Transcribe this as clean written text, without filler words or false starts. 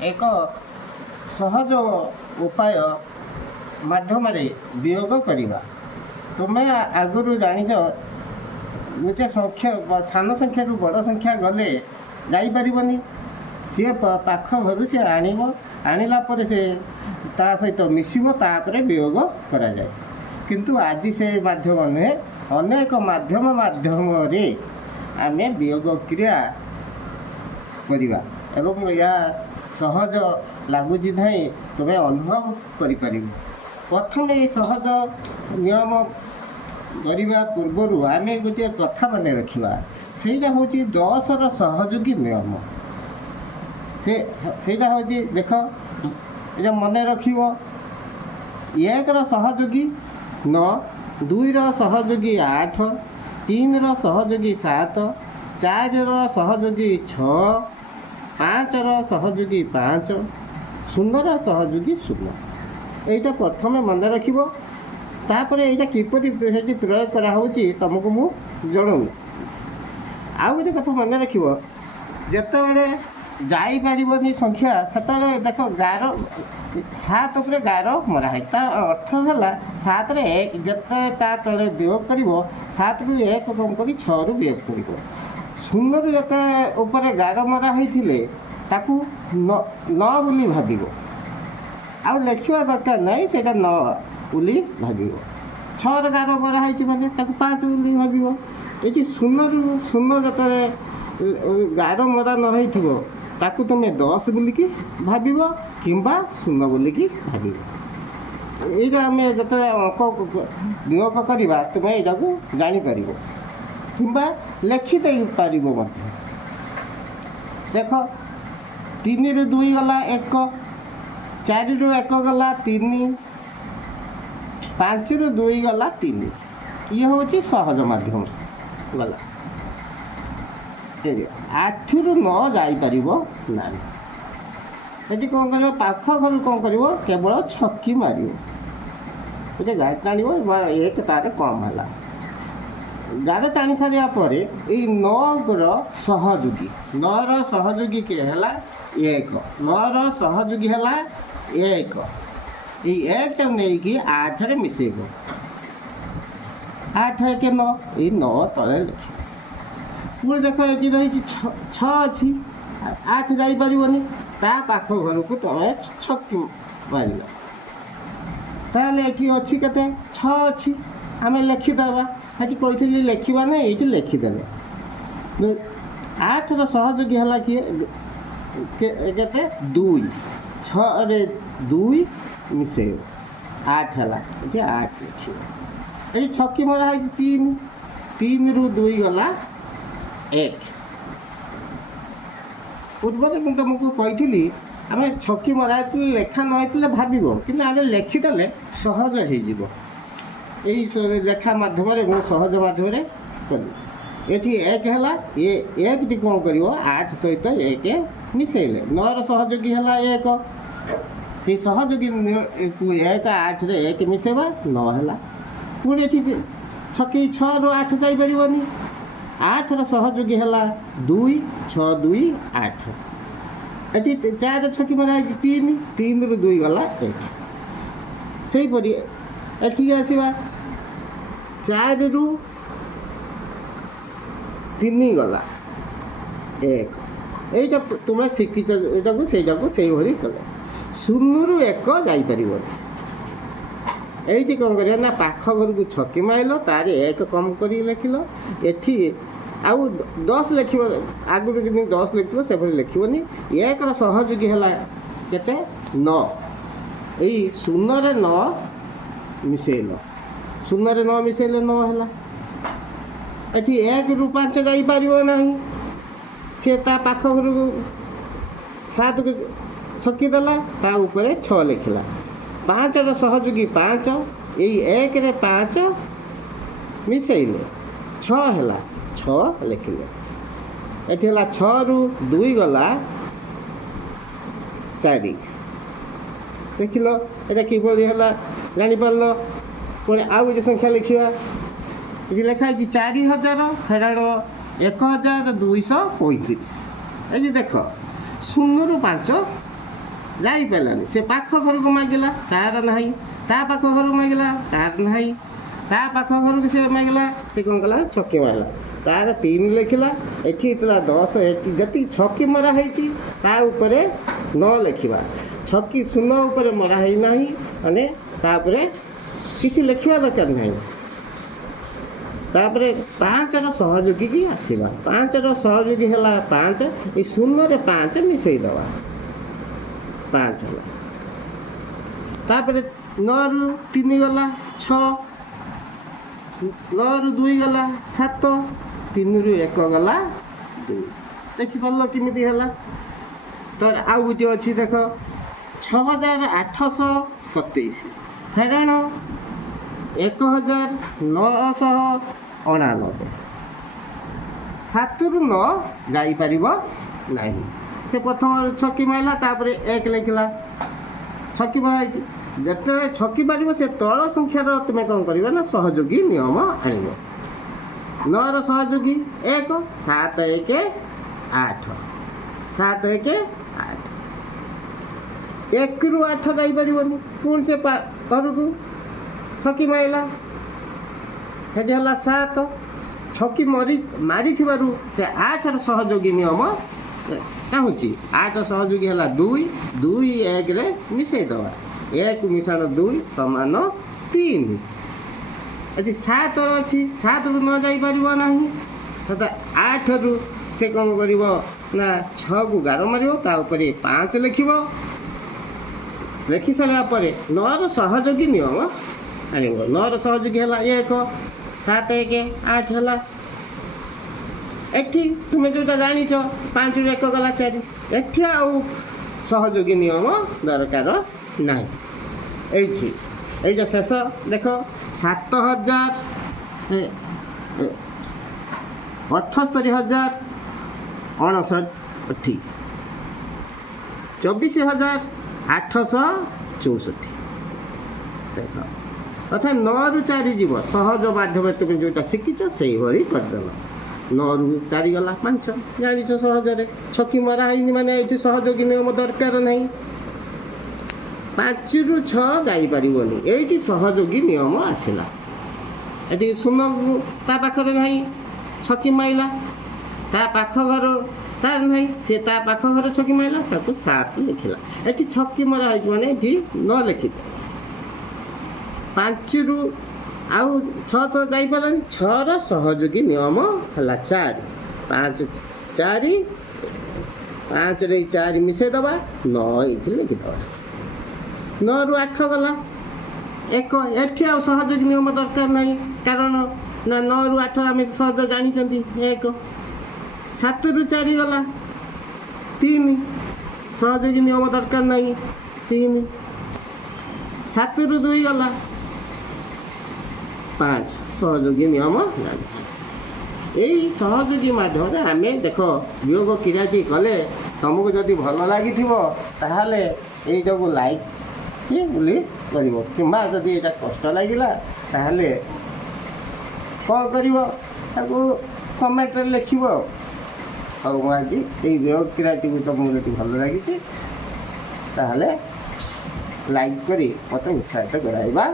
एक सहज उपाय माध्यम वियोग करवा। तुम्हें आगुरी जाच गोटे संख्या सान संख्या बड़ संख्या गले जापरनि सी पाख घर सी आणला से ता सहित मिसिब तापर वियोग करा जाए। किंतु आज से माध्यम नुहे अनेक माध्यम आम वियोग क्रिया करवा एवं या सहज लगुच नहीं तुम्हें अनुभव कर। प्रथम ये सहज नियम करने पूर्वर आम गोटे कथा मन रखा सेटा हूँ 10 सहयोगी नियम। सेटा हूँ देख ये मन रख 1 सहयोगी 9, 2 सहयोगी 8, 3 सहयोगी 7, 4 सहयोगी 6, 5 सहयोगी 5, 0 सहयोगी 0। यहीटा प्रथम मन रखिपर यहाँ किपरि प्रयोग कराऊँच तुमको मुझे जनाऊँ। आउ गोटे कथा मन रख जिते जापरनि संख्या से देख 7 पर 11 मराहे ता अर्थ है 7 रे 1 जिते तले वियोग कर 7 रु 1 कम कर 6 रु वियोग कर 0 रु जिते ऊपर 11 मराही ताकू 9 बोली भाव आउ लिखा दरकार नहीं से 9 बोली भाव 6 रे 11 मराही मैंने 5 बोली भाव ये 0 रु 0 जिते 11 मरा न ताकू तुम्हें 10 बोलिकी भाव कि 0 बोलिकी भाव। ये आम जो अंक वियोग करवा तुम्हें यहाँ को जापर कि लिखिदे पार। देख 3 रु 2 गला 1, 4 रु 1 गला 3, 5 रु 2 गला 3। ये हूँ सहज माध्यम गला। 8 रु 9 जापर ना ये कौन कर पाख घर कौन कर केवल छक्की मार गोटे गाड़ी टाण 1 तार कम है गाड़ी टाणी सारापर ये 9 सहयोगी 9 सहयोगी किए है 1, 9 सहयोगी है 1। ये 1 टाइम नहीं कि 8 रे मिसेब 8 1 9 ये 9 तले लिख पुणी देख ये रही 6 अच्छी 8 जापरनि ता पाख घर को तुम्हें छक्की मार ताल ये अच्छी के 6 अच्छी आम लिखिदे आज कही लिखा ना ये लिखिदे 8 सहयोगी है किए 2 6 रे 2 मिसे 8 है ये 8 लिख ये छक्की मरा 3, 3 रु 2 गला 1। पूर्व मुझे तुमको कही आम छक्की मरा लेखा न भाव कि आम लिखिदे सहज हो लेखा मध्यम सहज मध्यम कली ये 1 है ये 1 टी कौन कर 8 सहित 1 मिसेले 9 सहयोगी है 1 से सहयोगी 1 8 रे 1 मिसेबा 9 है पुणी छक्की 6 रु 8 जापरनि 8 सहयोगी है 2, 6 2 8 ये 4 छक्की मरा 3, 3 रु 2 गला 1 से एठी आसवा 4 रु 3 गला 1 यहीटा तुम्हें शिखिच यहाँ से कले 0 रु 1 जापर ये कौन कर ना पाख घर को छक्की मारिल तार 1 कम कर लिखिल एठी आउ 10 लिख आगुरी जमी 10 लिखल से लिखनी 1 सहयोगी है केते 9 यही 0 रे 9 मिसेल 0 रे 9 मिसेले 9 है ये 1 रु 5 जापर ना सी ता पाख घर को 7 को छक्की देला ता ऊपर 6 लिखला 5 सहयोगी 5 यही 1 रे 5 मिसेले 6 है 6 लिखिले ये 6 रु 2 गला 4 देख लो ये किभली है जापर पुणी आउ जो संख्या लिखा ये लिखाई 4000 फेराण 1235 ये देख 0 रु 5 ଯାଇପାରିଲାନି। ସେ ପାଖ ଘରକୁ ମାଗିଲା, ତାର ନାହିଁ। ତା ପାଖ ଘରକୁ ମାଗିଲା, ତାର ନାହିଁ। ତା ପାଖ ଘରକୁ ସେ ମାଗିଲା, ସେ କ'ଣ କଲା ଛକି ମାରିଲା, ତାର 3 ଲେଖିଲା। ଏଠି ହେଇଥିଲା 10, ଏଠି ଯେତିକି ଛକି ମରା ହେଇଛି ତା ଉପରେ 9 ଲେଖିବା। ଛକି 0 ଉପରେ ମରା ହେଇନାହିଁ, ମାନେ ତାପରେ କିଛି ଲେଖିବା ଦରକାର ନାହିଁ। ତାପରେ 5ର ସହଯୋଗୀ କି ଆସିବା। 5ର ସହଯୋଗୀ ହେଲା 5, ଏଇ 0ରେ 5 ମିଶାଇ ଦେବା, 5 ହେଲା। ତାପରେ 9ରୁ 3 ଗଲା 6, 9ରୁ 2 ଗଲା 7, 3ରୁ 1 ଗଲା 2। ଦେଖିପାରିଲ କେମିତି ହେଲା। ତ ଆଉ ଗୋଟିଏ ଅଛି ଦେଖ, 6827 ଫେରାଣ 1999। 7ରୁ 9 ଯାଇପାରିବ ନାହିଁ। ସେ ପ୍ରଥମ ଛକି ମାରିଲା, ତାପରେ 1 ଲେଖିଲା, ଛକି ମରା ହେଇଛି। ଯେତେବେଳେ ଛକି ମାରିବ ସେ ତଳ ସଂଖ୍ୟାର ତୁମେ କ'ଣ କରିବ ନା ସହଯୋଗୀ ନିୟମ ଆଣିବ। 9ର ସହଯୋଗୀ 1, 7 1 8, 7 1 8। 1ରୁ 8 ଯାଇପାରିବନି, ପୁଣି ସେ ଘରକୁ ଛକି ମାରିଲା, ସେଠି ହେଲା 7। ଛକି ମାରିଥିବାରୁ ସେ 8ର ସହଯୋଗୀ ନିୟମ ଚାହୁଁଛି। 8 ସହଯୋଗୀ ହେଲା 2, 2 1ରେ ମିଶାଇ ଦେବା। 1 ମିଶାଣ 2 ସମାନ 3। ଏଠି 7 ଅଛି, 7ରୁ 9 ଯାଇପାରିବ ନାହିଁ। 8ରୁ ସେ କ'ଣ କରିବ ନା 6କୁ ଗାର ମାରିବ, ତା ଉପରେ 5 ଲେଖିବ। ଲେଖି ସାରିଲା ପରେ 9ର ସହଯୋଗୀ ନିୟମ ଆଣିବ। 9ର ସହଯୋଗୀ ହେଲା 1, 7 1 8 ହେଲା। ଏଠି ତୁମେ ଯେଉଁଟା ଜାଣିଛ 5ରୁ 1 ଗଲା 4। ଏଠି ଆଉ ସହଯୋଗୀ ନିୟମ ଦରକାର ନାହିଁ। ଏଇଠି ଏଇଟା ଶେଷ ଦେଖ, 7,000 78,059, 24,864 ଦେଖ। ଅର୍ଥାৎ 9ରୁ 4 ଯିବ। ସହଜ ମାଧ୍ୟମରେ ତୁମେ ଯେଉଁଟା ଶିଖିଛ ସେଇଭଳି କରିଦେଲ। 9ରୁ 4 ଗଲା 5, ଜାଣିଛ ସହଜରେ। ଛକି ମରା ହେଇନି ମାନେ ଏଇଠି ସହଯୋଗୀ ନିୟମ ଦରକାର ନାହିଁ। 5ରୁ 6 ଯାଇପାରିବନି, ଏଇଠି ସହଯୋଗୀ ନିୟମ ଆସିଲା। ଏଠି 0 ତା ପାଖରେ ନାହିଁ, ଛକି ମାଇଲା। ତା ପାଖ ଘର ତାର ନାହିଁ, ସେ ତା ପାଖ ଘର ଛକି ମାଇଲା, ତାକୁ 7 ଲେଖିଲା। ଏଠି ଛକି ମରା ହେଇଛି ମାନେ ଏଠି 9 ଲେଖିଦେଲା। 5ରୁ ଆଉ 6 ତ ଯାଇପାରିଲାନି। 6ର ସହଯୋଗୀ ନିୟମ ହେଲା 4, 5 4, 5ରେ 4 ମିଶାଇ ଦେବା, 9 ଏଇଠି ଲେଖିଦେବା। 9ରୁ 8 ଗଲା 1, ଏଠି ଆଉ ସହଯୋଗୀ ନିୟମ ଦରକାର ନାହିଁ, କାରଣ ନା 9ରୁ 8 ଆମେ ସହଜ ଜାଣିଛନ୍ତି 1। 7ରୁ 4 ଗଲା 3, ସହଯୋଗୀ ନିୟମ ଦରକାର ନାହିଁ 3। 7ରୁ 2 ଗଲା 5, ସହଯୋଗୀ ନିୟମ ଜାଣି। ଏଇ ସହଯୋଗୀ ମାଧ୍ୟମରେ ଆମେ ଦେଖ ବିୟୋଗ କ୍ରିୟାଟି କଲେ ତୁମକୁ ଯଦି ଭଲ ଲାଗିଥିବ ତାହେଲେ ଏଇଟାକୁ ଲାଇକ୍ ବୋଲି କରିବ, କିମ୍ବା ଯଦି ଏଇଟା କଷ୍ଟ ଲାଗିଲା ତାହେଲେ କ'ଣ କରିବ, ତାକୁ କମେଣ୍ଟରେ ଲେଖିବ। ଆଉ ମୁଁ ଆଜି ଏଇ ବିୟୋଗ କ୍ରିୟାଟିକୁ ତୁମକୁ ଯଦି ଭଲ ଲାଗିଛି ତାହେଲେ ଲାଇକ୍ କରି ମୋତେ ଉତ୍ସାହିତ କରାଇବା।